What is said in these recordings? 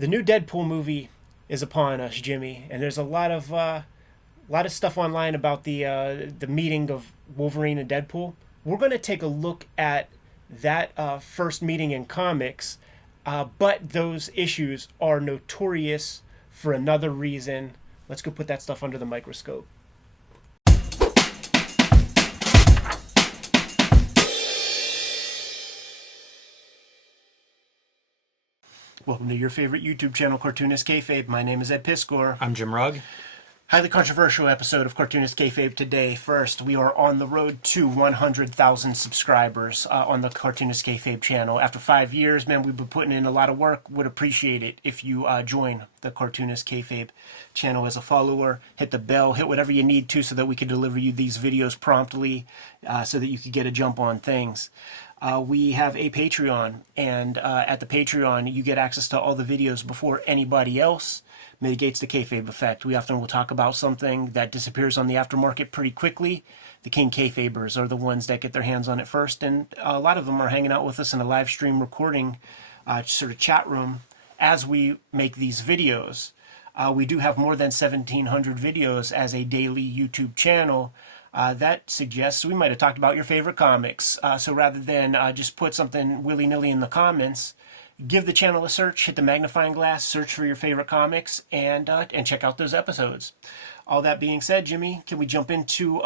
The new Deadpool movie is upon us, Jimmy, and there's a lot of stuff online about the meeting of Wolverine and Deadpool. We're going to take a look at that first meeting in comics, but those issues are notorious for another reason. Let's go put that stuff under the microscope. Welcome to your favorite YouTube channel, Cartoonist Kayfabe. My name is Ed Piscor. I'm Jim Rugg. Highly controversial episode of Cartoonist Kayfabe today. First, we are on the road to 100,000 subscribers on the Cartoonist Kayfabe channel. After 5 years, man, we've been putting in a lot of work. Would appreciate it if you join the Cartoonist Kayfabe channel as a follower. Hit the bell, hit whatever you need to so that we can deliver you these videos promptly so that you can get a jump on things. We have a Patreon, and at the Patreon, you get access to all the videos before anybody else. Mitigates the kayfabe effect. We often will talk about something that disappears on the aftermarket pretty quickly. The king kayfabers are the ones that get their hands on it first, and a lot of them are hanging out with us in a live stream recording sort of chat room as we make these videos. We do have more than 1,700 videos as a daily YouTube channel. That suggests we might have talked about your favorite comics. So rather than just put something willy-nilly in the comments, give the channel a search, hit the magnifying glass, search for your favorite comics, and check out those episodes. All that being said, Jimmy, can we jump into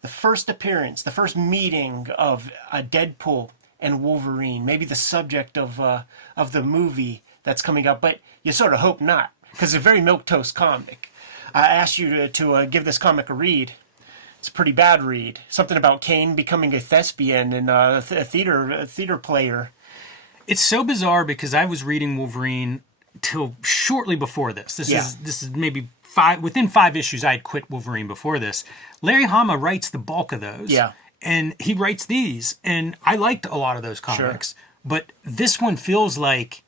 the first appearance, the first meeting of Deadpool and Wolverine? Maybe the subject of the movie that's coming up, but you sort of hope not, because it's a very milquetoast comic. I asked you to give this comic a read. It's a pretty bad read. Something about Kane becoming a thespian and a theater player. It's so bizarre because I was reading Wolverine till shortly before this. This is maybe within 5 issues I had quit Wolverine before this. Larry Hama writes the bulk of those. Yeah. And he writes these, and I liked a lot of those comics. Sure. But this one feels like,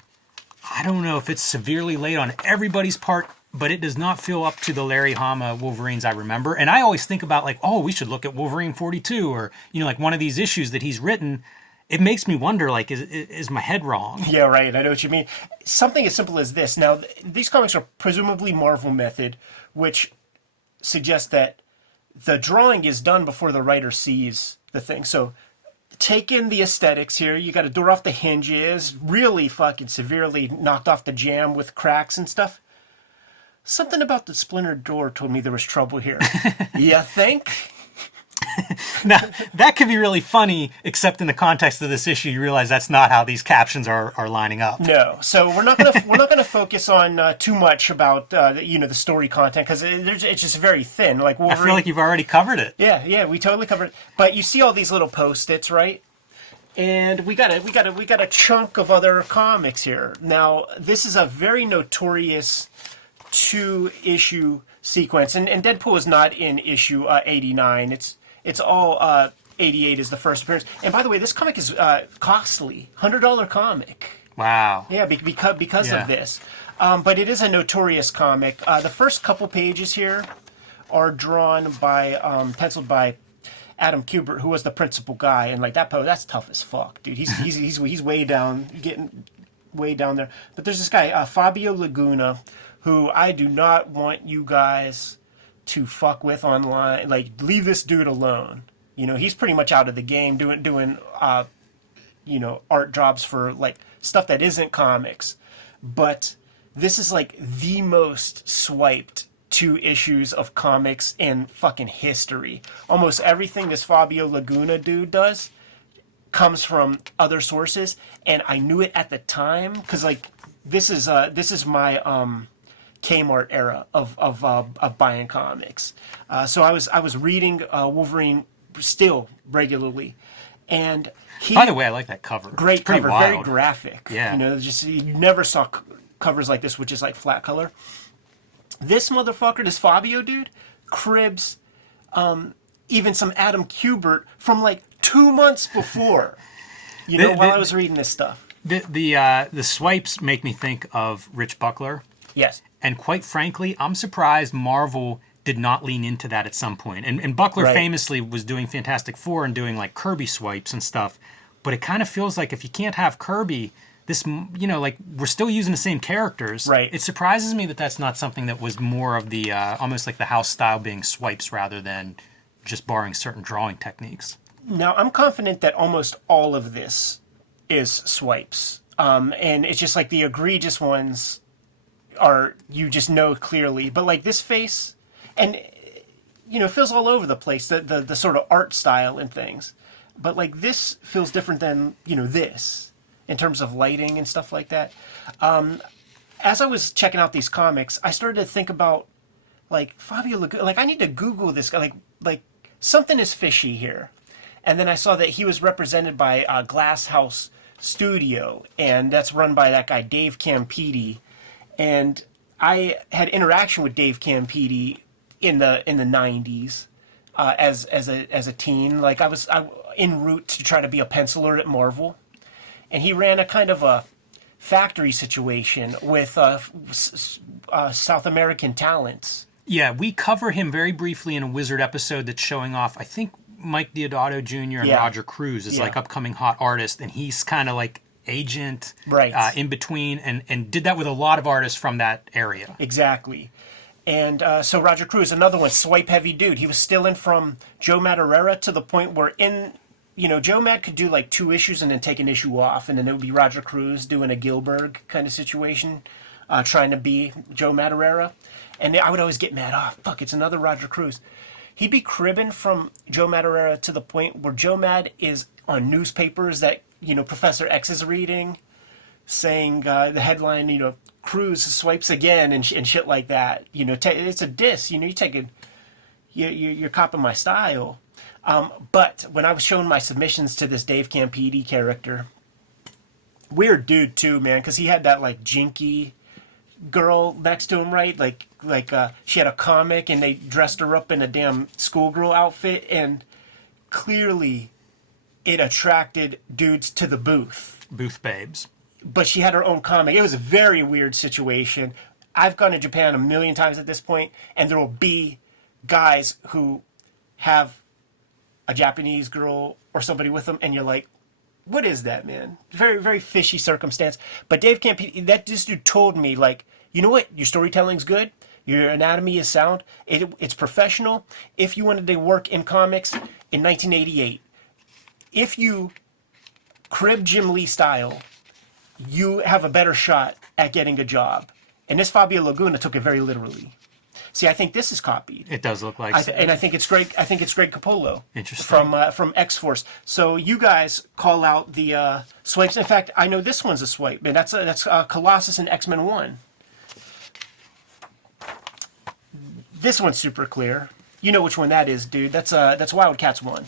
I don't know if it's severely late on everybody's part, but it does not feel up to the Larry Hama Wolverines I remember. And I always think about like, oh, we should look at Wolverine 42 or, like one of these issues that he's written. It makes me wonder, like, is my head wrong? Yeah, right. I know what you mean. Something as simple as this. Now, these comics are presumably Marvel method, which suggests that the drawing is done before the writer sees the thing. So take in the aesthetics here. You got a door off the hinges, really fucking severely knocked off the jam with cracks and stuff. Something about the splintered door told me there was trouble here. You think? Now, that could be really funny, except in the context of this issue, you realize that's not how these captions are lining up. No, so we're not gonna focus on too much about the story content because it's just very thin. Like Wolverine, I feel like you've already covered it. Yeah, we totally covered it. But you see all these little post-its, right? And we got a chunk of other comics here. Now, this is a very notorious 2-issue sequence, and Deadpool is not in issue 89. It's all 88 is the first appearance. And by the way, this comic is costly, $100 comic. Wow. Yeah, because of this. But it is a notorious comic. The first couple pages here are drawn by, penciled by Adam Kubert, who was the principal guy, and like that's tough as fuck, dude. He's way down, getting way down there. But there's this guy, Fabio Laguna, who I do not want you guys to fuck with online. Like, leave this dude alone. He's pretty much out of the game doing art jobs for like stuff that isn't comics. But this is like the most swiped 2 issues of comics in fucking history. Almost everything this Fabio Laguna dude does comes from other sources, and I knew it at the time because like this is my Kmart era of buying comics. So I was reading Wolverine still regularly, and by the way, I like that cover. Great cover, wild. very graphic. Yeah, just you never saw covers like this, which is like flat color. This motherfucker, this Fabio dude, cribs even some Adam Kubert from like 2 months before. While I was reading this stuff. The swipes make me think of Rich Buckler. Yes. And quite frankly, I'm surprised Marvel did not lean into that at some point. And Buckler famously was doing Fantastic Four and doing like Kirby swipes and stuff. But it kind of feels like if you can't have Kirby, this, like we're still using the same characters. Right. It surprises me that that's not something that was more of the almost like the house style being swipes rather than just borrowing certain drawing techniques. Now, I'm confident that almost all of this is swipes. And it's just like the egregious ones are, you just know clearly. But like this face, and, it feels all over the place, the sort of art style and things. But like this feels different than, this in terms of lighting and stuff like that. As I was checking out these comics, I started to think about like Fabio Laguna. Like I need to Google this guy. Like something is fishy here. And then I saw that he was represented by Glass House Studio, and that's run by that guy Dave Campiti. And I had interaction with Dave Campiti in the 90s as a teen. Like I was en route to try to be a penciler at Marvel, and he ran a kind of a factory situation with South American talents. Yeah, we cover him very briefly in a Wizard episode that's showing off, I think, Mike Deodato Jr. and Roger Cruz is like upcoming hot artist, and he's kind of like agent in between, and did that with a lot of artists from that area. Exactly. And so Roger Cruz, another one, swipe heavy dude. He was stealing from Joe Madureira to the point where Joe Mad could do like 2 issues and then take an issue off, and then it would be Roger Cruz doing a Gilbert kind of situation, trying to be Joe Madureira. And I would always get mad. Oh, fuck, it's another Roger Cruz. He'd be cribbing from Joe Madureira to the point where Joe Mad is on newspapers that, Professor X is reading, saying the headline, Cruz swipes again and shit like that. It's a diss. You're copying my style. But when I was showing my submissions to this Dave Campiti character, weird dude too, man, because he had that like jinky girl next to him, right? Like she had a comic and they dressed her up in a damn schoolgirl outfit, and clearly it attracted dudes to the booth Babes. But she had her own comic. It was a very weird situation. I've gone to Japan a million times at this point, and there will be guys who have a Japanese girl or somebody with them, and you're like, what is that, man? Very, very fishy circumstance. But Dave Campiti, this dude told me, like, you know what? Your storytelling's good. Your anatomy is sound. It's professional. If you wanted to work in comics in 1988, if you crib Jim Lee style, you have a better shot at getting a job. And this Fabio Laguna took it very literally. See, I think this is copied. It does look like, and I think it's Greg. I think it's Greg Capullo. Interesting. From X-Force. So you guys call out the swipes. In fact, I know this one's a swipe, and that's Colossus and X-Men 1. This one's super clear. You know which one that is, dude. That's Wildcats 1.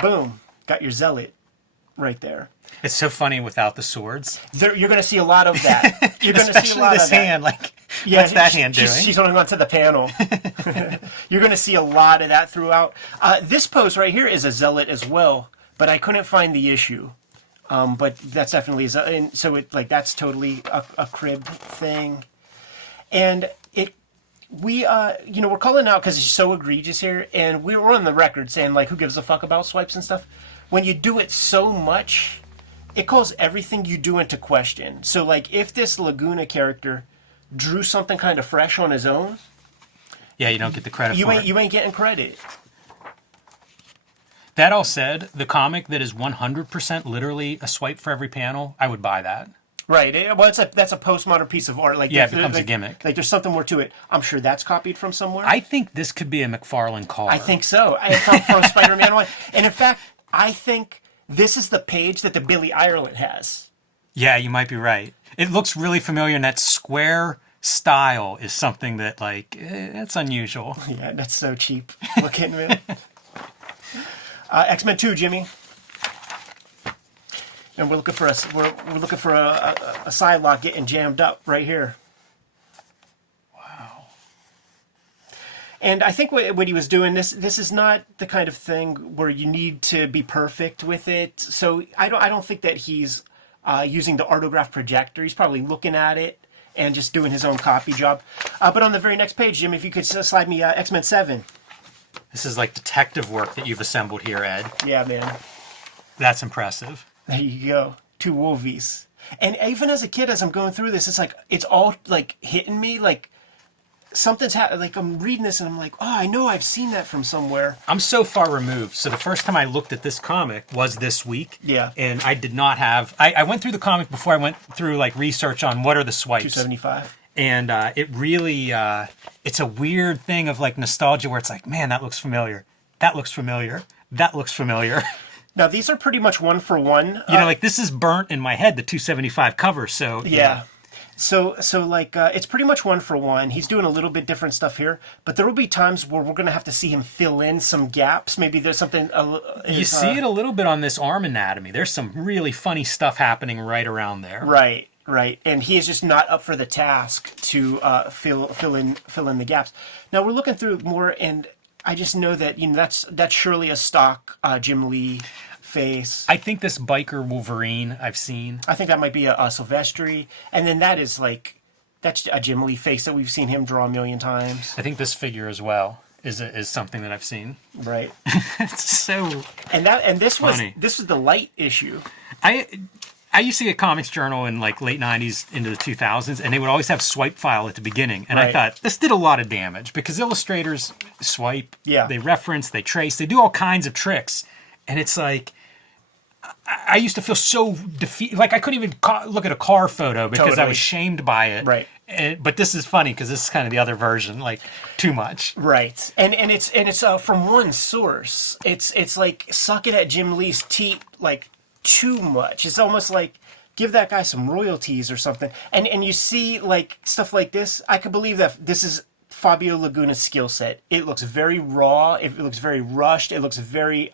Boom, got your Zealot right there. It's so funny without the swords. You're going to see a lot of that. You're going to see a lot this of that. hand, like, what's that hand doing? She's holding onto the panel. You're going to see a lot of that throughout. This pose right here is a Zealot as well, but I couldn't find the issue. But that's definitely that's totally a crib thing, and we're calling out because it's so egregious here, and we're on the record saying like, who gives a fuck about swipes and stuff? When you do it so much, it calls everything you do into question. So like, if this Laguna character drew something kind of fresh on his own, yeah, you don't get the credit for it. You ain't getting credit. That all said, the comic that is 100% literally a swipe for every panel, I would buy that. Right. Well, that's a postmodern piece of art. Like, yeah, it becomes a gimmick. Like, there's something more to it. I'm sure that's copied from somewhere. I think this could be a McFarlane car. I think so. From Spider-Man 1. And in fact, I think this is the page that the Billy Ireland has. Yeah, you might be right. It looks really familiar, and that square style is something that, like, that's unusual. Yeah, that's so cheap looking, man. X-Men 2, Jimmy. And we're looking for a Psylocke getting jammed up right here. Wow. And I think what he was doing, this is not the kind of thing where you need to be perfect with it. So I don't think that he's using the Artograph projector. He's probably looking at it and just doing his own copy job. But on the very next page, Jim, if you could slide me X-Men 7. This is like detective work that you've assembled here, Ed. Yeah, man. That's impressive. There you go. two Wolvies. And even as a kid, as I'm going through this, it's like, it's all like hitting me. Like something's happening. Like I'm reading this and I'm like, oh, I know I've seen that from somewhere. I'm so far removed. So the first time I looked at this comic was this week. Yeah. And I did not have, I went through the comic before I went through like research on what are the swipes. 275. And it really, it's a weird thing of like nostalgia where it's like, man, that looks familiar. That looks familiar. That looks familiar. Now, these are pretty much one for one. You know, like this is burnt in my head, the 275 cover. So yeah. So like, it's pretty much one for one. He's doing a little bit different stuff here, but there will be times where we're going to have to see him fill in some gaps. Maybe there's something... you see it a little bit on this arm anatomy. There's some really funny stuff happening right around there. Right. Right, and he is just not up for the task to fill in the gaps. Now we're looking through more, and I just know that that's surely a stock Jim Lee face. I think this biker Wolverine I've seen. I think that might be a Silvestri, and then that's a Jim Lee face that we've seen him draw a million times. I think this figure as well is something that I've seen. Right. It's so this funny. was the light issue. I used to get Comics Journal in like late 90s into the 2000s, and they would always have swipe file at the beginning. And I thought, this did a lot of damage because illustrators swipe, they reference, they trace, they do all kinds of tricks. And it's like, I used to feel so defeated. Like I couldn't even look at a car photo because I was shamed by it. Right. But this is funny because this is kind of the other version, like too much. Right. And it's from one source. It's like sucking at Jim Lee's teeth, like, too much. It's almost like give that guy some royalties or something. And you see like stuff like this. I could believe that this is Fabio Laguna's skill set. It looks very raw. It looks very rushed. It looks very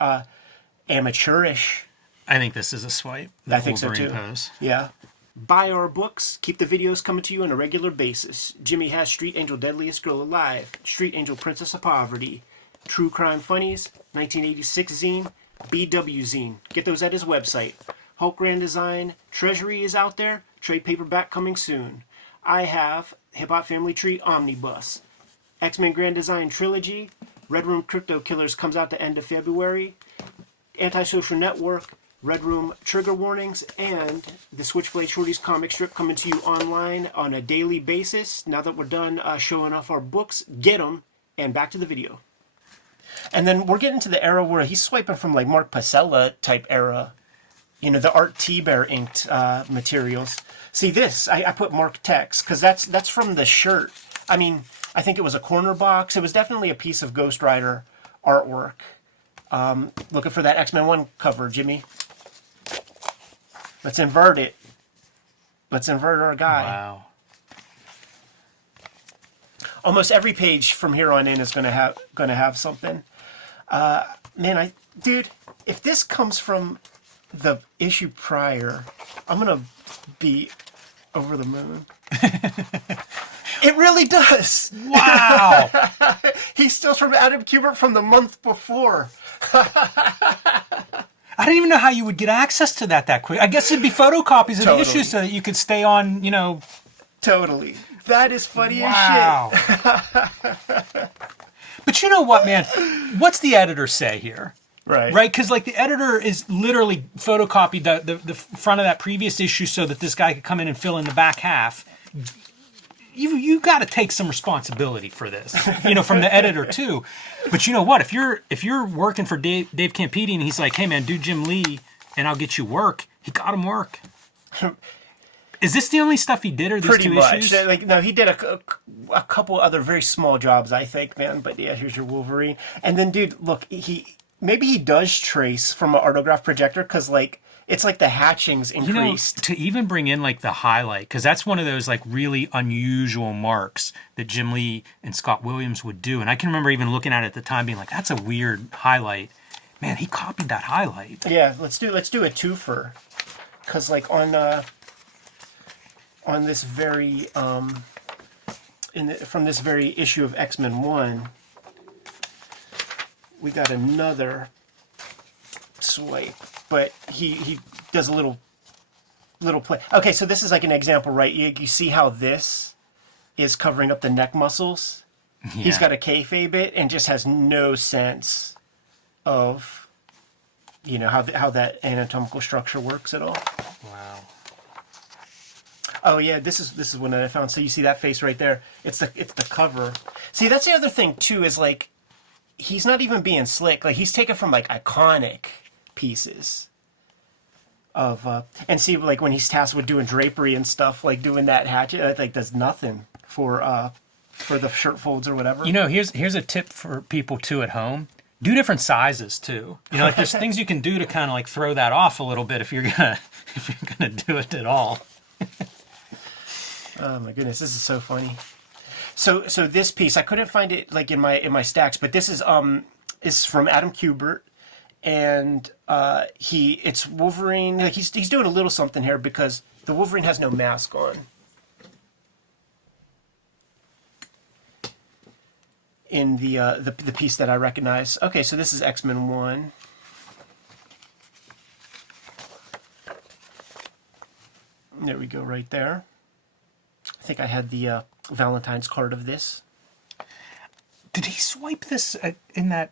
amateurish. I think this is a swipe. I think so too. Pose. Yeah. Buy our books. Keep the videos coming to you on a regular basis. Jimmy has Street Angel Deadliest Girl Alive, Street Angel Princess of Poverty, True Crime Funnies, 1986 zine, BW zine. Get those at his website. Hulk Grand Design Treasury is out there. Trade paperback coming soon. I have Hip Hop Family Tree Omnibus. X-Men Grand Design Trilogy. Red Room Crypto Killers comes out the end of February. Antisocial Network. Red Room Trigger Warnings. And the Switchblade Shorties comic strip coming to you online on a daily basis. Now that we're done showing off our books, get them. And back to the video. And then we're getting to the era where he's swiping from like Mark Pasella type era. You know, the Art T-Bear inked materials. See this, I put Mark Tex, because that's from the shirt. I mean, I think it was a corner box. It was definitely a piece of Ghost Rider artwork. Looking for that X-Men 1 cover, Jimmy. Let's invert it. Let's invert our guy. Wow. Almost every page from here on in is gonna have something. Man, dude, if this comes from the issue prior, I'm gonna be over the moon. It really does. Wow. He steals from Adam Kubert from the month before. I didn't even know how you would get access to that quick. I guess it'd be photocopies of the issues so that you could stay on, Totally. That is funny wow. as shit. But you know what, man? What's the editor say here? Right. Right? Because, like, the editor is literally photocopied the front of that previous issue so that this guy could come in and fill in the back half. You got to take some responsibility for this, from the editor too. But you know what? If you're working for Dave Campiti and he's like, hey man, do Jim Lee and I'll get you work, he got him work. Is this the only stuff he did, or these Pretty two much. issues? Like, no, he did a couple other very small jobs, I think, man. But yeah, here's your Wolverine. And then, dude, look, maybe he does trace from an artograph projector because, like, it's like the hatchings increased. To even bring in like the highlight, because that's one of those like really unusual marks that Jim Lee and Scott Williams would do. And I can remember even looking at it at the time, being like, "That's a weird highlight." Man, he copied that highlight. Yeah, let's do a twofer, because like on this very from this very issue of X-Men 1, we got another swipe, but he does a little play. Okay, so this is like an example, right? You see how this is covering up the neck muscles? Yeah. He's got a kayfabe it and just has no sense of you know, how that anatomical structure works at all. Wow. Oh yeah, this is one that I found. So you see that face right there? It's the cover. See, that's the other thing too, is like he's not even being slick. Like he's taken from like iconic pieces of and see, like when he's tasked with doing drapery and stuff, like doing that hatchet, like does nothing for the shirt folds or whatever. You know, here's a tip for people too at home. Do different sizes too. You know, like there's things you can do to kind of like throw that off a little bit if you're gonna do it at all. Oh my goodness, this is so funny. So this piece, I couldn't find it like in my stacks, but this is from Adam Kubert, and it's Wolverine. Like he's doing a little something here because the Wolverine has no mask on. In the piece that I recognize. Okay, so this is X-Men 1. There we go, right there. I think I had the Valentine's card of this. Did he swipe this in that?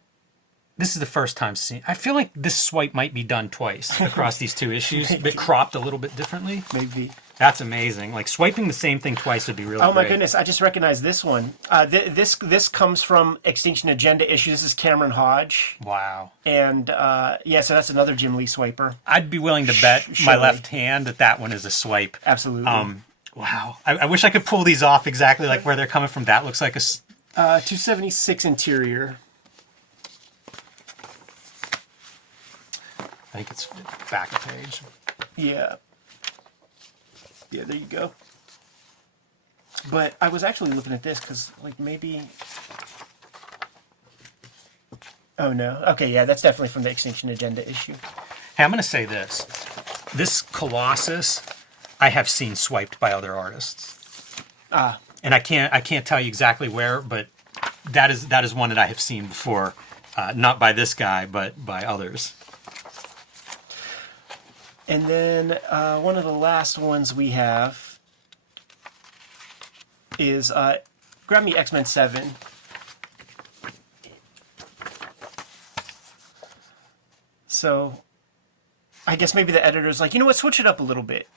This is the first time seeing. I feel like this swipe might be done twice across these two issues, but cropped a little bit differently. Maybe. That's amazing. Like swiping the same thing twice would be really Oh my great. goodness, I just recognized this one. This comes from Extinction Agenda issue. This is Cameron Hodge. Wow. And yeah, so that's another Jim Lee swiper. I'd be willing to bet my left hand that one is a swipe. Absolutely. Wow. I wish I could pull these off exactly like where they're coming from. That looks like a... 276 interior. I think it's back a page. Yeah. Yeah, there you go. But I was actually looking at this because, like, maybe... Oh, no. Okay, yeah, that's definitely from the Extinction Agenda issue. Hey, I'm going to say this. This Colossus, I have seen swiped by other artists. And I can't tell you exactly where, but that is one that I have seen before. Not by this guy, but by others. And then one of the last ones we have is grab me X-Men 7. So I guess maybe the editor's like, you know what, switch it up a little bit.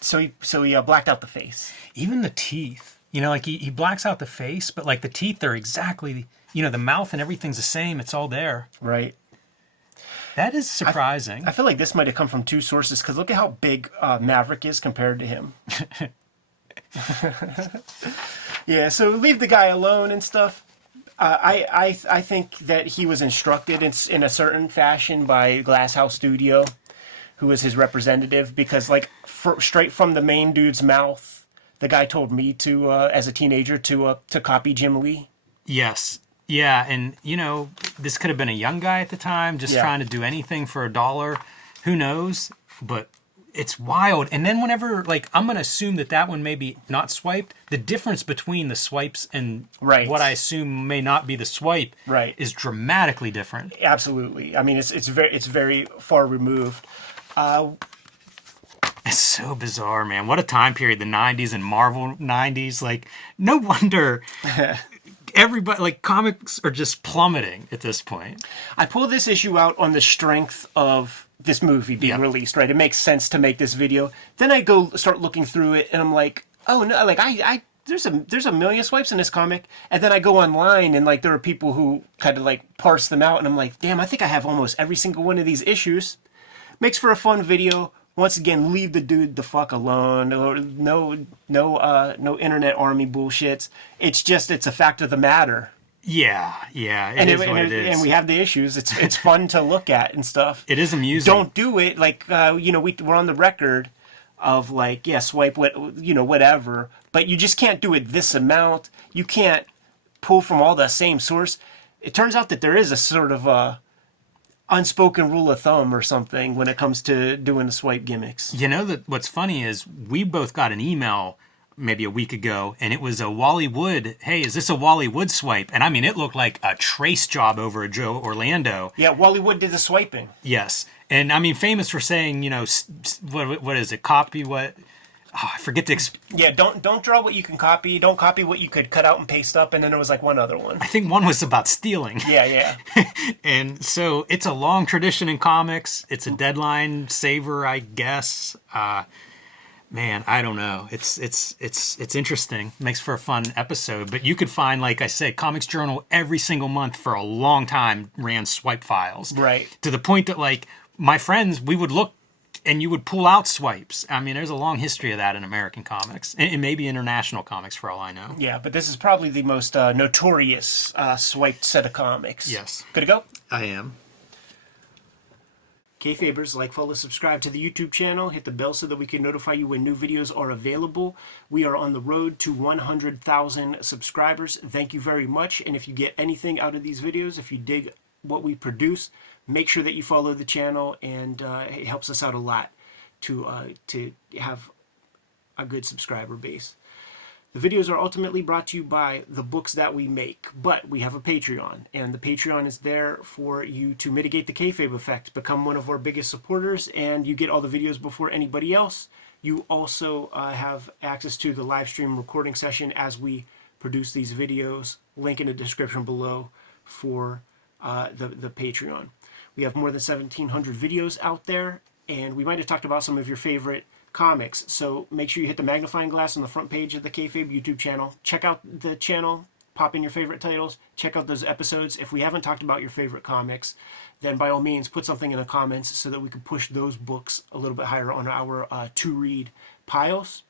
So he blacked out the face. Even the teeth. You know, like he blacks out the face, but like the teeth are exactly, you know, the mouth and everything's the same. It's all there. Right. That is surprising. I feel like this might have come from two sources, because look at how big Maverick is compared to him. Yeah, so leave the guy alone and stuff. I think that he was instructed in a certain fashion by Glasshouse Studio, who was his representative, because like straight from the main dude's mouth, the guy told me to, as a teenager, to copy Jim Lee. Yes. Yeah, and, you know, this could have been a young guy at the time, just trying to do anything for $1. Who knows? But it's wild. And then whenever, like, I'm going to assume that one may be not swiped. The difference between the swipes and what I assume may not be the swipe is dramatically different. Absolutely. I mean, it's very far removed. It's so bizarre, man. What a time period, the 90s and Marvel 90s. Like, no wonder... Everybody, like, comics are just plummeting at this point. I pull this issue out on the strength of this movie being released, right? It makes sense to make this video. Then I go start looking through it, and I'm like, oh no, like there's a million swipes in this comic. And then I go online, and like there are people who kind of like parse them out, and I'm like, damn, I think I have almost every single one of these issues. Makes for a fun video. Once again, leave the dude the fuck alone. No internet army bullshits. It's a fact of the matter. Yeah, it is what it is. And we have the issues. It's fun to look at and stuff. It is amusing. Don't do it like we're on the record of like swipe whatever. But you just can't do it this amount. You can't pull from all the same source. It turns out that there is a sort of unspoken rule of thumb or something when it comes to doing the swipe gimmicks. You know that what's funny is we both got an email maybe a week ago, and it was a Wally Wood. Hey, is this a Wally Wood swipe? And I mean, it looked like a trace job over a Joe Orlando. Yeah, Wally Wood did the swiping. Yes, and I mean, famous for saying, you know, what is it? Copy what? I forget to. Yeah, don't draw what you can copy. Don't copy what you could cut out and paste up. And then there was like one other one. I think one was about stealing. Yeah. And so it's a long tradition in comics. It's a deadline saver, I guess. Man, I don't know. It's interesting. Makes for a fun episode. But you could find, like I said, Comics Journal every single month for a long time ran swipe files. Right. To the point that, like, my friends, we would look and you would pull out swipes. I mean, there's a long history of that in American comics. And maybe international comics for all I know. Yeah, but this is probably the most notorious swiped set of comics. Yes. Good to go? I am. Kayfabers, like, follow, subscribe to the YouTube channel. Hit the bell so that we can notify you when new videos are available. We are on the road to 100,000 subscribers. Thank you very much. And if you get anything out of these videos, if you dig what we produce, make sure that you follow the channel, and it helps us out a lot to have a good subscriber base. The videos are ultimately brought to you by the books that we make, but we have a Patreon, and the Patreon is there for you to mitigate the kayfabe effect, become one of our biggest supporters, and you get all the videos before anybody else. You also have access to the live stream recording session as we produce these videos. Link in the description below for the Patreon. We have more than 1,700 videos out there, and we might have talked about some of your favorite comics. So make sure you hit the magnifying glass on the front page of the Kayfabe YouTube channel. Check out the channel, pop in your favorite titles, check out those episodes. If we haven't talked about your favorite comics, then by all means put something in the comments so that we can push those books a little bit higher on our to-read piles.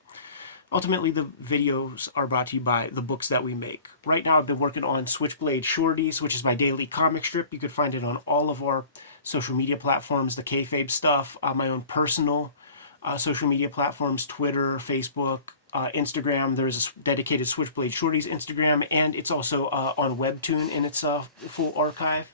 Ultimately, the videos are brought to you by the books that we make. Right now, I've been working on Switchblade Shorties, which is my daily comic strip. You can find it on all of our social media platforms, the Kayfabe stuff, my own personal social media platforms, Twitter, Facebook, Instagram. There's a dedicated Switchblade Shorties Instagram, and it's also on Webtoon in its full archive.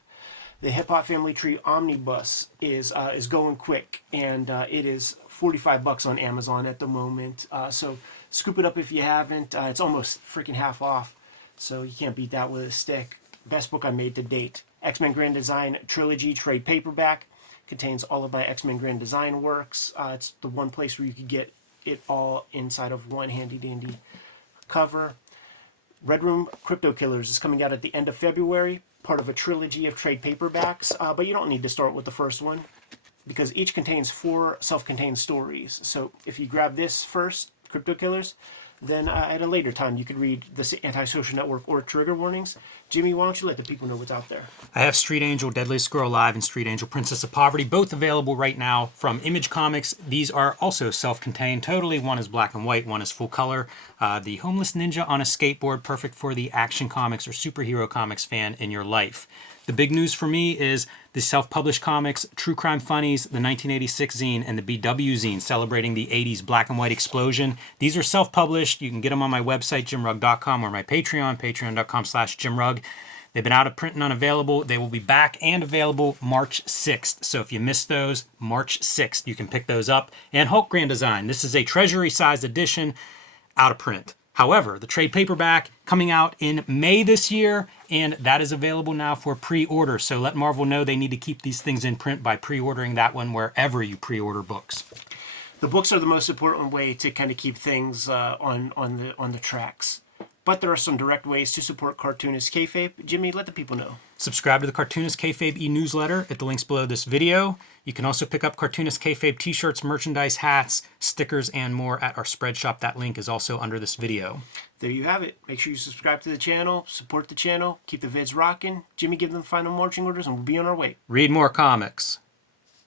The Hip Hop Family Tree Omnibus is going quick, and it is $45 on Amazon at the moment. So scoop it up if you haven't. It's almost freaking half off, so you can't beat that with a stick. Best book I made to date. X-Men Grand Design Trilogy trade paperback. Contains all of my X-Men Grand Design works. It's the one place where you could get it all inside of one handy-dandy cover. Red Room Crypto Killers is coming out at the end of February, part of a trilogy of trade paperbacks, but you don't need to start with the first one because each contains 4 self-contained stories. So if you grab this first, Crypto Killers, then at a later time you could read the Antisocial Network or Trigger Warnings. Jimmy, why don't you let the people know what's out there? I have Street Angel, Deadliest Squirrel Alive, and Street Angel, Princess of Poverty, both available right now from Image Comics. These are also self-contained totally. One is black and white, one is full color. The Homeless Ninja on a Skateboard, perfect for the action comics or superhero comics fan in your life. The big news for me is the self-published comics, True Crime Funnies, the 1986 zine, and the BW zine celebrating the 80s black and white explosion. These are self-published. You can get them on my website, jimrugg.com, or my Patreon, patreon.com/jimrugg. They've been out of print and unavailable. They will be back and available March 6th. So if you missed those, March 6th, you can pick those up. And Hulk Grand Design. This is a treasury-sized edition, out of print. However, the trade paperback coming out in May this year, and that is available now for pre-order. So let Marvel know they need to keep these things in print by pre-ordering that one wherever you pre-order books. The books are the most important way to kind of keep things on the tracks. But there are some direct ways to support Cartoonist Kayfabe. Jimmy, let the people know. Subscribe to the Cartoonist Kayfabe e-newsletter at the links below this video. You can also pick up Cartoonist Kayfabe t-shirts, merchandise, hats, stickers, and more at our spread shop. That link is also under this video. There you have it. Make sure you subscribe to the channel, support the channel, keep the vids rocking. Jimmy, give them final marching orders, and we'll be on our way. Read more comics.